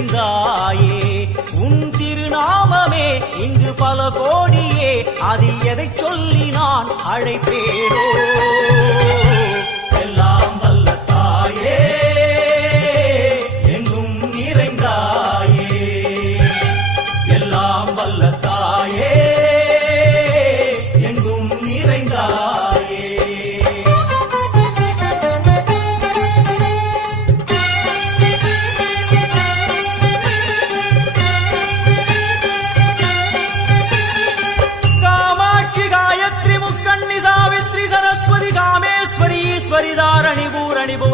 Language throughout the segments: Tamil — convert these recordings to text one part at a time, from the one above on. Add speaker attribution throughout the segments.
Speaker 1: பொழிந்தாயே உன் திருநாமமே இங்கு பல கோடியே. அதில் எதை சொல்லி நான் அழைப்பேனோ?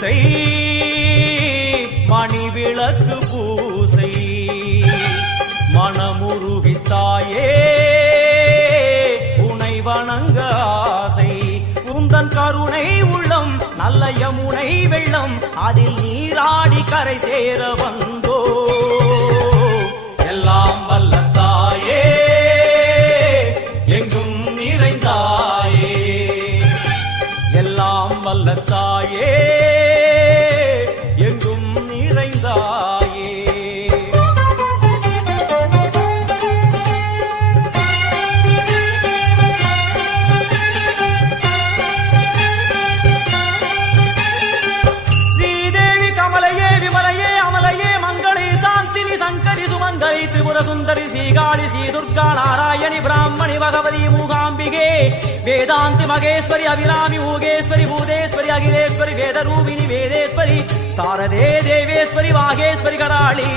Speaker 1: பூசை மணி விளக்கு பூசை. மனமுருகி உனை வணங்க ஆசை. உந்தன் கருணை உள்ளம் நல்ல யமுனை வெள்ளம் அதில் நீராடி கரை சேர வந்தோ சாந்தினி சுமங்கலி திரிபுர சுந்தரி ஸ்ரீகாளி ஸ்ரீ துர்கா நாராயணி பிராமணி பகவதி மூகாம்பிகே. வேதாந்தி மகேஸ்வரி அபிராமி மூகேஸ்வரி பூதேஸ்வரி அகிலேஸ்வரி வேதரூபிணி வேதேஸ்வரி சாரதே தேவேஸ்வரி வாகேஸ்வரி கராளி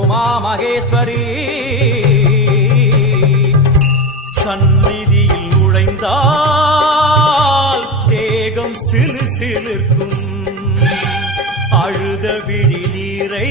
Speaker 1: உமா மகேஸ்வரி. சந்நிதியில் நுழைந்தால் தேகம் சிறு சிலிருக்கும். அழுத விழி நீரை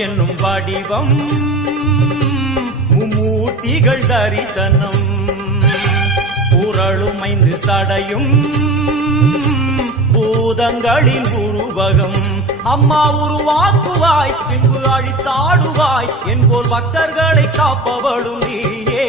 Speaker 1: என்னும் வடிவம் மும்மூர்த்திகள் தரிசனம். புரளுமைந்து சடையும் பூதங்களின் உருவகம். அம்மா உருவாக்குவாய் பின்பு அழித்தாடுவாய் என்போல் பக்தர்களை காப்பவளும் நீயே.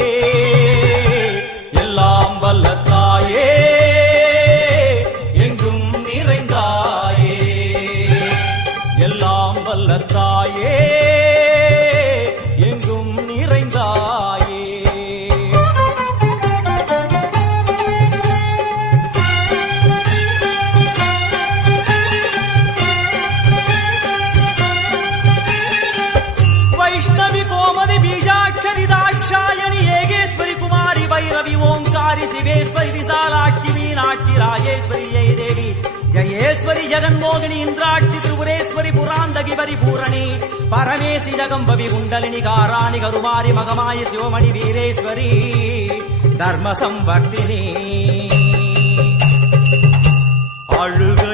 Speaker 1: பைரவி ஓங்காரி சிவேஸ்வரி விசாலாட்சி மீனாட்சி ராஜேஸ்வரி ஜெயதேவி ஜயேஸ்வரி ஜெகன்மோகினி இந்திராட்சி திரிபுரேஸ்வரி புராந்தகி பரிபூரணி. பரமேசி ஜகம்பவி குண்டலினி காராணி கருமாரி மகமாய சிவமணி வீரேஸ்வரி. தர்ம சம்வர்த்தினி.
Speaker 2: அழுக